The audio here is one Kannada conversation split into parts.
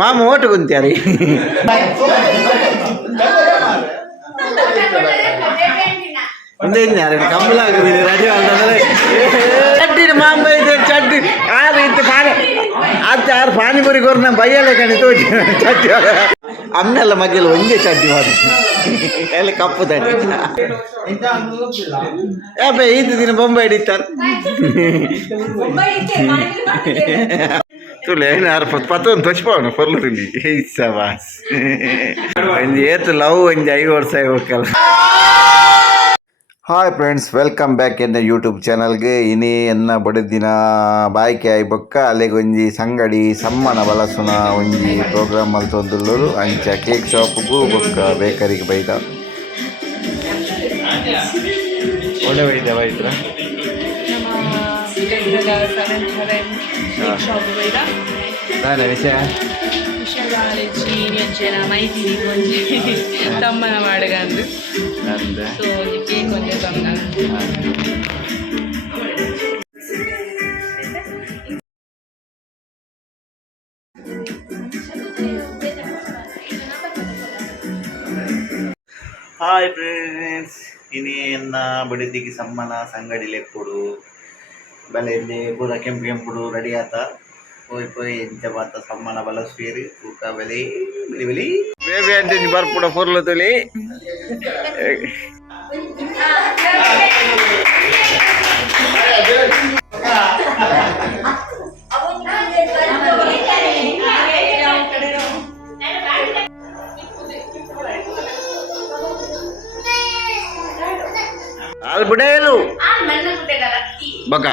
ಮಾಮ ಓಟು ಕುಂತ್ಯಾರಿ ಒಂದೇ ಕಮ್ಮಲಾಗುದಿಲ್ಲ ರಜೆ ಚಟ್ಟಿನ ಮಾಮ ಚಟ್ಟಿ ಆರು ಇತ್ತು ಪಾನಿ ಅದು ಆರು ಪಾನಿಪುರಿ ಕೊರು ನಮ್ಮ ಬೈಯಲ್ಲೇ ಕಣಿ ತೋಜಿ ಚಟ್ಟಿ ಅಮ್ಮೆಲ್ಲ ಮಗ್ಗೆಲ್ಲ ಒಂದೇ ಚಟ್ಟಿ ಮಾಡಿ ಎಲ್ಲ ಕಪ್ಪು ತಡಿ ಯಾಪೆ ಐದು ದಿನ ಬೊಂಬೈ ಹಿಡಿತಾರೆ ತುಳು ಏನಾರು ಪತ್ತೊಂದು ತೊಚ್ಪವನು ಪೊರ್ಲು ತುಳಿ ಸವಾಸ್ ಒಂಜಿ ಏತು ಲವ್ ಒಂಜಿ 5 ವರ್ಷ ಹೋಗಲ್ಲ. ಹಾಯ್ ಫ್ರೆಂಡ್ಸ್, ವೆಲ್ಕಮ್ ಬ್ಯಾಕ್ ಎನ್ನ ಯೂಟ್ಯೂಬ್ ಚಾನಲ್ಗೆ. ಇನಿ ಎನ್ನ ಬಡದಿನ ಬಾಯ್ಕೆ ಆಯ್ ಬೊಕ್ಕ ಅಲ್ಲಿಗೆ ಒಂಜಿ ಸಂಗಡಿ ಸಮ್ಮನ ಬಲಸುನ ಒಂಜಿ ಪ್ರೋಗ್ರಾಮ್ ಮಲ್ತೊಂದುಳ್ಳರು ಅಂಚ ಕೇಕ್ ಶಾಪ್ಗೂ ಬೊಕ್ಕ ಬೇಕರಿಗೆ ಬೈದ ಒಳ್ಳೆ ಬೈದ್ರ ವಿಷಯ ತಮ್ಮನ ಮಾಡಗಂದು ಸೊ ಕೇಕ್ ಒಂದೇ ತಮ್ಮ ಹಾಯ್ ಫ್ರೆಂಡ್ಸ್, ಇನಿ ಎನ್ನ ಬಡಿದಿಗೆ ಸಮ್ಮನ ಸಂಗಡಿ ಲೆಕ್ಕುಡು ಬಲೆಯಲ್ಲಿ ಪೂರ ಕೆಂಪು ಕೆಂಪುಡು ರೆಡಿ ಆತ ಪೋಯ್ ಎಂಚ ಬಾತ ಸಮ್ಮನ ಬಲ ಸೇರಿ ತೂಕ ಬೆಲೆ ಬಿಲಿ ಬಿಲಿ ಬೇಬಿ ಅಂತ ಬರ್ಪುಡ ಪೊರ್ಲು ತುಳಿ al budelu baka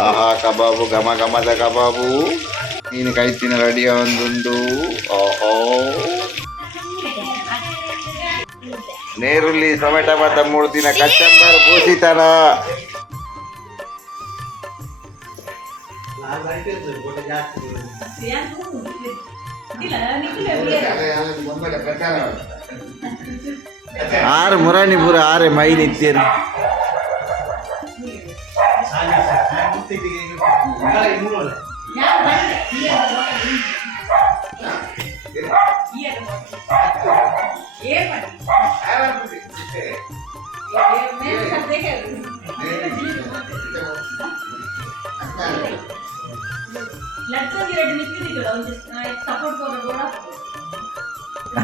ಆಹಾ ಕಬಾಬು ಘಮ ಘಮದ ಕಬಾಬು ನೀನು ಕೈತಿನ ರೆಡಿ ಒಂದೊಂದು. ಓಹೋ, ನೇರುಳ್ಳಿ ಟೊಮೆಟೊ ಬತ್ತ 3 ದಿನ ಕಚ್ಚಂಬರ್ ಪೂಸಿತನ ಆರು ಮುರಾಣಿ ಪುರ ಆರೆ ಮೈ ನಿತ್ಯರು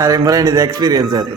ಅರೆ ಮುರಾಣಿದ ಎಕ್ಸ್ಪೀರಿಯನ್ಸ್ ಅದು.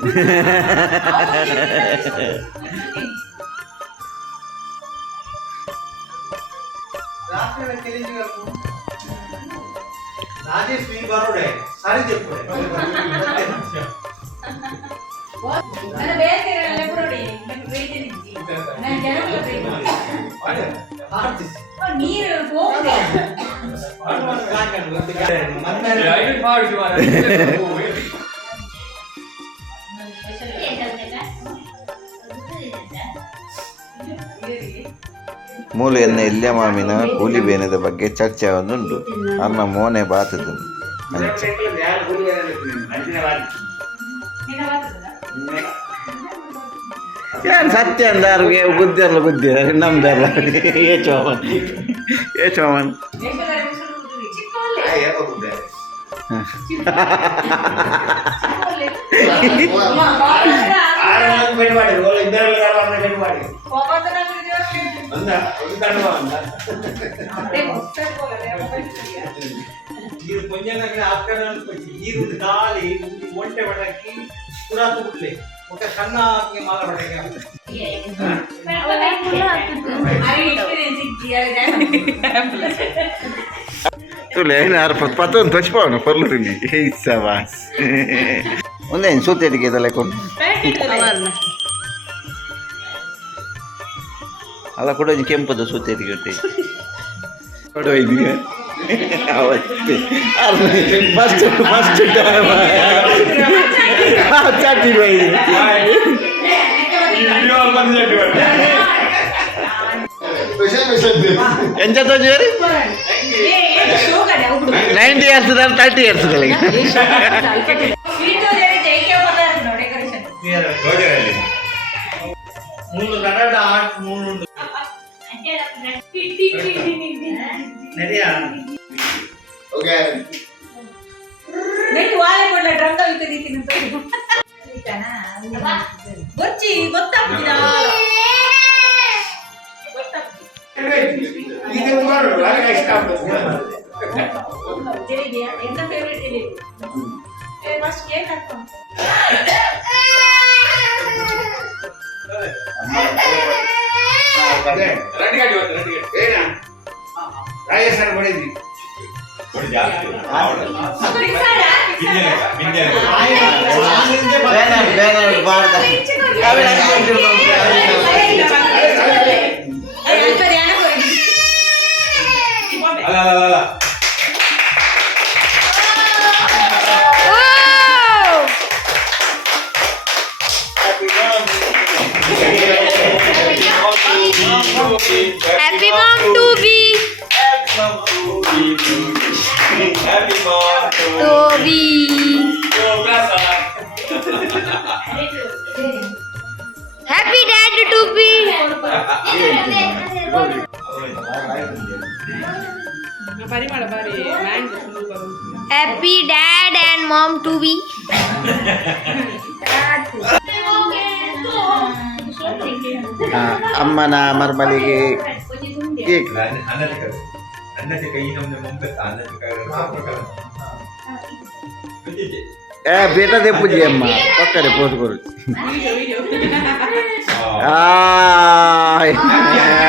ಮೂಲು ಎನ್ನ ಇಲ್ಯ ಮಾಮಿನ ಕೂಲಿ ಬೇನದ ಬಗ್ಗೆ ಚರ್ಚೆ ಒಂದುಂಟು. ಅನ್ನ ಮೋನೆ ಬಾತದು ಅಂಚೆ ಏನು ಸತ್ಯ ಅಂದಾರಿಗೆ ಗುದ್ದಿರಲ್ಲ ಗುದ್ದಿರ ನಮ್ದಲ್ಲ ಏ ಚೋಮನ್ ఒక సన్న మాల పడకే ತುಳು ಏನಾರು ಪತ್ತೊಂದು ತೊಚ್ಪವನು ಪೊರ್ಲು ತುಳಿ ಸವಾಸ್ ಒಂದೇನು ಸೂತೇಟಿಗೆ ಇದೆಲ್ಲ ಕೊಂಡು ಅಲ್ಲ ಕೊಡೋದು ಕೆಂಪದ ಸೂತೇಟಿಗೆ ಕೊಟ್ಟೆ ಕೊಡುವ ಇದೀಗ ఫస్ట్ చట్టి పోయింది ఎంత చూరి 90 years 30 years కలిగి ఎంత ఫేవరెట్ ఫస్ట్ కేక్ కట్టం పడేది Happy mom to be. Happy mom To be. Prasad. Happy dad to be. Happy dad and mom to be. ಅಮ್ಮ ನಾ ಮರ್ಮಲಿಗೆ ಕೇಕ್ ಅನ್ನಕ್ಕೆ ಕೈ ನಮ್ಗೆ ಮುಂಬತ್ತ ಅನ್ನಕ್ಕೆ ಬೇಟ ದೆಪ್ಪುಜಿ ಅಮ್ಮ ಪಕ್ಕಡೆ ಪೋಸ್ಕೊರು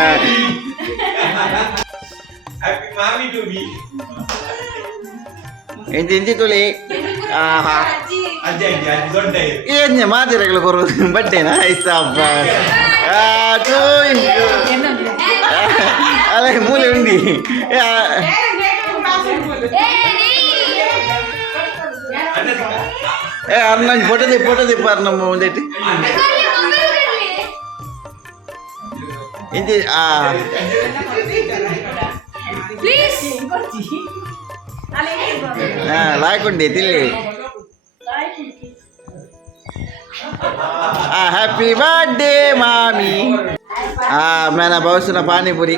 ಹ್ಯಾಪಿ ಮಾಮಿ ಟು ಬಿ ಎಂಚಿ ತುಳಿ ಅಜ್ಜಿ ದೊಡ್ಡ ಏನ್ ಮಾತಿರಗಳು ಕೊರು ಬಟ್ಟೆನಾ ಇಷ್ಟಪ್ಪ ಅಲ್ಲ ಮೂಲೆ ಉಂಡಿ ಅನ್ನ ಫೋಟೋ ದಿಪ್ಪಾರ ನಮ್ಮ ಮುಂದೈತಿ ಇಂಚಿ లాకుండి తిల్లి హ్యాపీ బర్త్డే మామీ మేనా భవిష్యన పానీపూరి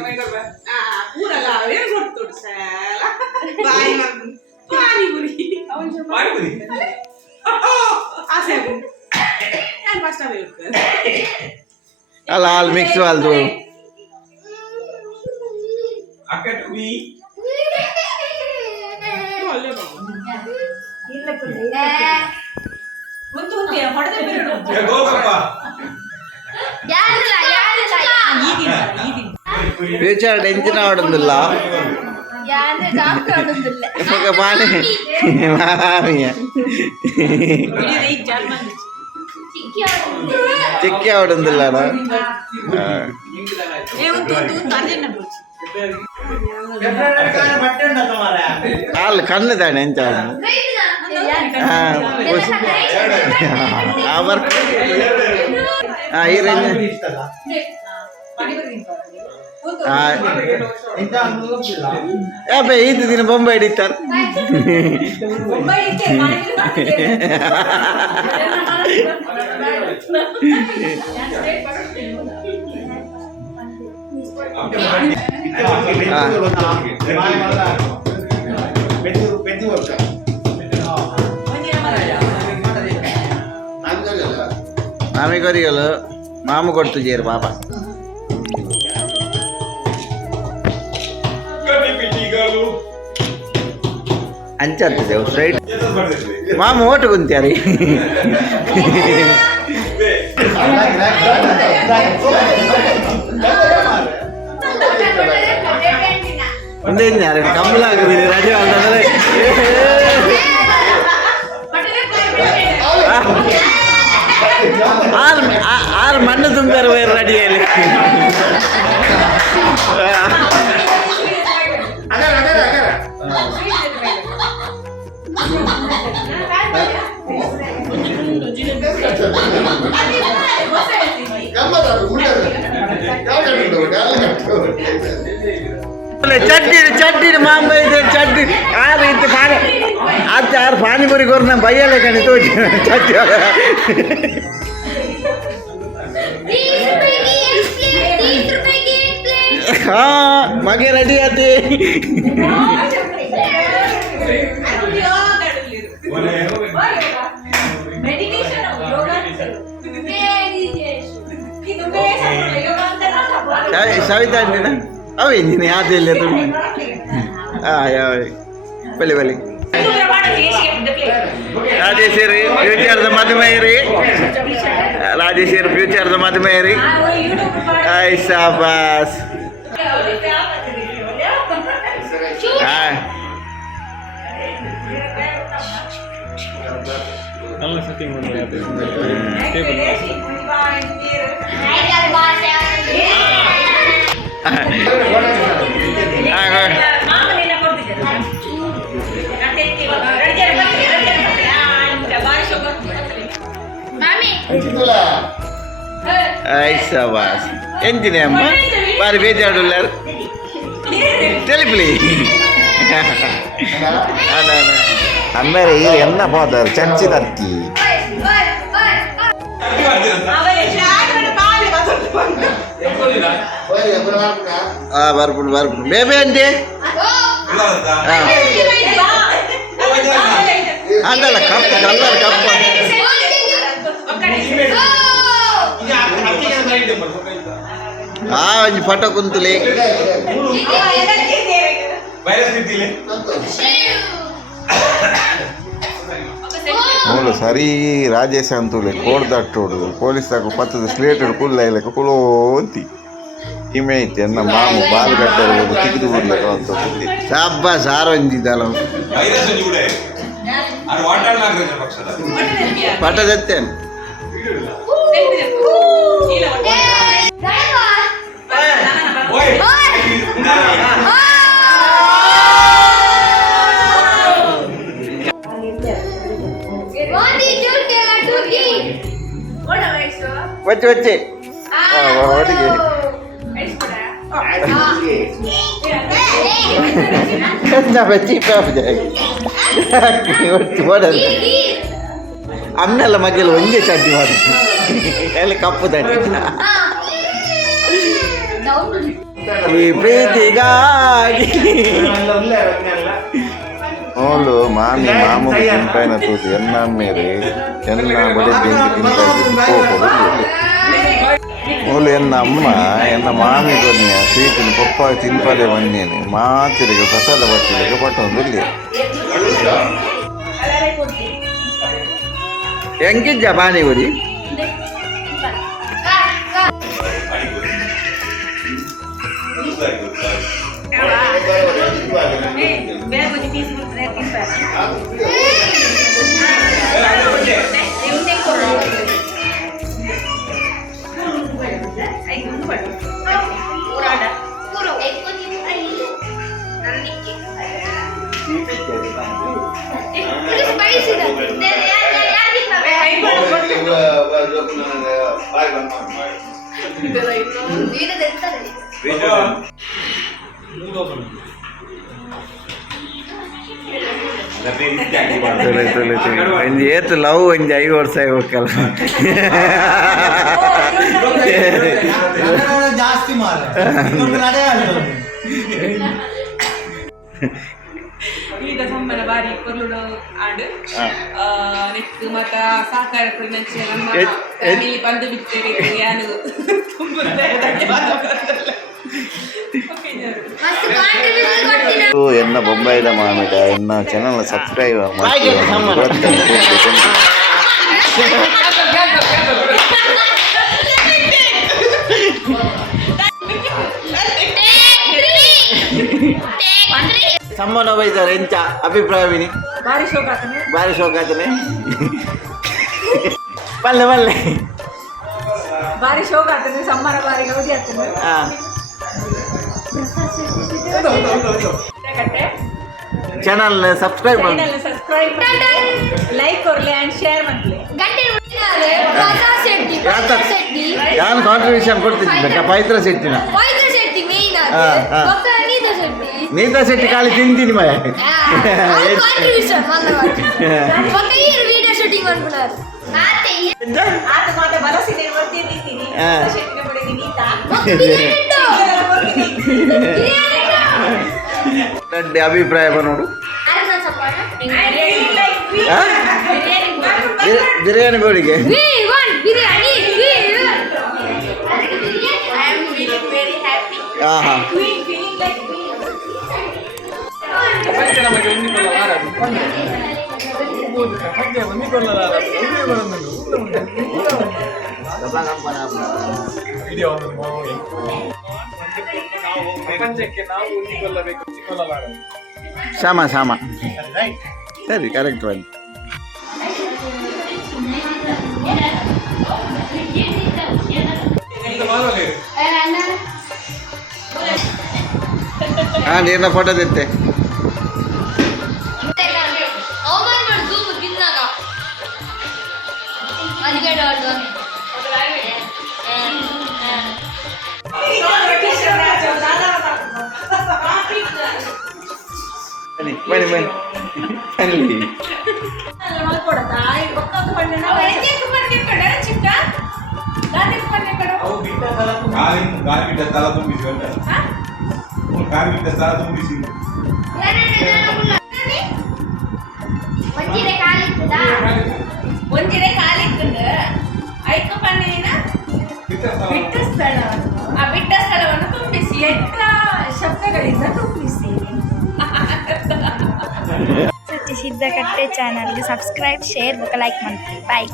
అలా వాళ్ళు మిక్స్ వాళ్ళు అక్క టు బి ಫ್ಯೂಚರ್ ಟೆನ್ಷನ್ ಆಡೋದಿಲ್ಲ ఒక పాని మామయ్య చిక్కి ఆడుందిల్లాడా వాళ్ళు కన్ను దాని ఎంత ఈ రేంజ్ ಇದು ದಿನ ಬೊಂಬೈ ಹಿಡಿತಾರೆ ಮಾಮಿ ಕೊರಿಗಳು ಮಾಮ ಕೊಡ್ತು ಜೇರು ಪಾಪ ಅಂಚರ್ತದೆ ಸ್ಟ್ರೈಟ್ ಮಾಮ ಓಟು ಕುಂತ್ಯಾರಿ ಒಂದೇ ಕಮ್ಮಲಾಗುದಿಲ್ಲ ರಜೆ ಅಂತಂದ್ರೆ ಆರು ಮಣ್ಣು ತುಂಬ್ತಾರೆ ಬೇರೆ ರಡಿಯಲ್ಲಿ ಅಗರ चट्टी माम चट्टी आर इतने पानी आज यार पानी पूरी करना भैया लेकर तो चट्टी हाँ मगे रेडी आते सविता अंडी ना अवे नहीं आते ले तुम बल्ले बल्ले राजेश्वरी फ्यूचर मधुमेरी राजेश्वरी फ्यूचर मधुमेरी ऐसा बस ऐसा बस ಎಂಜಿನಿ ಅಮ್ಮ ಬಾರಿ ಬೇಜಾರುಳ್ಳಾರು ತಿಳಿಪ್ಲಿ ಅಮ್ಮರೇ ಎನ್ನ ಹೋದರು ಚರ್ಚಿ ತರ್ಕಿ ಬರ್ಬಿಡು ಬರ್ಬಿಡು ಬೇಬೆ ಅಂತೆ ಅಲ್ಲಲ್ಲ ಕಪ್ಪು ಕಲ್ಲರ್ ಕಪ್ಪು ಒಂಜಿ ಫೋಟೋ ಕುಂತಲಿ ಮೂಲ ಸರಿ ರಾಜೇಶ ಅಂತೂಲೆ ಕೋಡ್ದಟ್ಟೋಡು ಪೊಲೀಸ್ ತಾಕು ಪತ್ತದ ಸ್ಲೇಟ್ ಕುಲ್ಲ ಇಲ್ಲಕ ಕುಲೋ ಅಂತಿ ಹಿಮೆ ಐತಿ ಅನ್ನ ಮಾಮು ಬಾಲ್ ಕಟ್ಟಬಹುದು ತಿಕ್ಕಿದು ಬಿಡ್ಲಕ ಅಂತ ಸಾಬ್ಬ ಸಾರೊಂಜಿದಲ್ಲ ಪಟ್ಟದತ್ತೇನು వచ్చి వచ్చి వాటికి అమ్మెల్ల మధ్యలో వంగే చడ్డి వాడు కప్పుదండి ఈ ప్రీతిగా ಓಲು ಮಾಮಿ ಮಾಮೂಲಿ ತಿಂಪಾಯಿನ ತೂತು ಎನ್ನ ಅಮ್ಮೇರಿ ಎನ್ನ ಬಡಿ ಬೆಂಕಿ ತಿಂಪಾಯಿ ಓಲು ಎನ್ನ ಅಮ್ಮ ಎನ್ನ ಮಾಮಿ ಕೊನ್ಯ ಸ್ವೀಟಿನ ಪಪ್ಪ ತಿಂಪಾಲೆ ಬನ್ನೇನೆ ಮಾತಿರಿಗೆ ಪ್ರಸಾದ ಬಟ್ಟಿಗೆ ಪಟ್ಟೊಂದು ಇಲ್ಲಿ ಹೆಂಗಿದ್ದ ಪಾನಿಪುರಿ ಏತು ಲವ್ ಒಂಜಿ 5 ವರ್ಷ ಹೋಗಲ್ಲ ಜಾಸ್ತಿ ಈಗ ಸಮ್ಮನ ಬಾರಿ ಕೊರ್ಲುಡು ಆಡು ನೆಕ್ಸ್ಟ್ ಮತ್ತ ಸಹಕಾರ ಮಂಚೆ ನಮ್ಮ ಫ್ಯಾಮಿಲಿ ಬಂದು ಬಿಟ್ಟರೆ ಯಾನು ಎನ್ನ ಬೊಂಬಾಯಿದ ಮಾಮಿಟ ಎನ್ನ ಚಾನಲ್ ಸಬ್ಸ್ಕ್ರೈಬ್ ಮಾಡಿ ಸಮ್ಮನ ಬೈತಾರೆ ಎಂಚ ಅಭಿಪ್ರಾಯವಿನಿ ಬಾರಿ ಶೋಕಾತನೆ ಪಲ್ಲೆ ಬಾರಿ ಶೋಕಾತನೆ ಸಮ್ಮನ ಬಾರಿ ಗೌಡಿ ಆಗ್ತದೆ ಚಾನಲ್ ಸಬ್ಸ್ಕ್ರೈಬ್ ಮಾಡಿ ಸಬ್ಸ್ಕ್ರೈಬ್ ಲೈಕ್ ಕೊರ್ಲೆ ಅಂಡ್ ಶೇರ್ ಮಾಡ್ಲಿ ಗಂಟೆ ಪ್ರಸಾದ್ ಶೆಟ್ಟಿ ಶೆಟ್ಟಿ ಯಾರು ಕಾಂಟ್ರಿಬ್ಯೂಷನ್ ಕೊಡ್ತಿದ್ದ ಪವಿತ್ರ ಶೆಟ್ಟಿನ ಪವಿತ್ರ ಶೆಟ್ಟಿ ಮೇನ್ ಮತ್ತೆ ನೀತಾ ಶೆಟ್ಟಿ ನೀತಾ ಶೆಟ್ಟಿ ಖಾಲಿ ತಿಂತೀನಿ ಮಯ ಕಾಂಟ್ರಿಬ್ಯೂಷನ್ ಮತ್ತೆ ಈ ವಿಡಿಯೋ ಶೂಟಿಂಗ್ ಮಾಡ್ಬಿಡಾರು ಆತ ಮಾತ ಬಲಸಿದೆ ಬರ್ತೀನಿ ಶೆಟ್ಟಿನ ಬಡಿಗೆ ನೀತಾ ನನ್ನ ಅಭಿಪ್ರಾಯ ನೋಡು ಬಿರಿಯಾನಿ ಬೋಡಿಗೆ ಹಾಂ ಶ್ಯಾಮ ಸರಿ ಕರೆಕ್ಟ್ ಬನ್ನಿ ಹಾಂ ನೀರಿನ ಫೋಟೋ ತೆತ್ತೆ ಬನ್ನಿ ಬನ್ನಿ ಗಾಳಿ ಬಿಟ್ಟ ಸ್ಥಳ ತುಂಬಿಸಿ ಗಾಳಿ ಬಿಟ್ಟ ಸ್ಥಳ ತುಂಬಿಸಿ ಒಂಜಿಡೆ ಕಾಲಿತ್ತದ ಐದು ಪನ್ನಿನ ಬಿಟ್ಟ ಸ್ಥಳವನ್ನು ತುಂಬಿಸಿ ಎಟ್ಟ ಶಬ್ದಗಳಿಂದ ತುಂಬಿಸಿ ಸಿದ್ದಕಟ್ಟೆ ಚಾನಲ್ಗೆ ಸಬ್ಸ್ಕ್ರೈಬ್ ಶೇರ್ ಲೈಕ್ ಮಾಡಿ ಬಾಯ್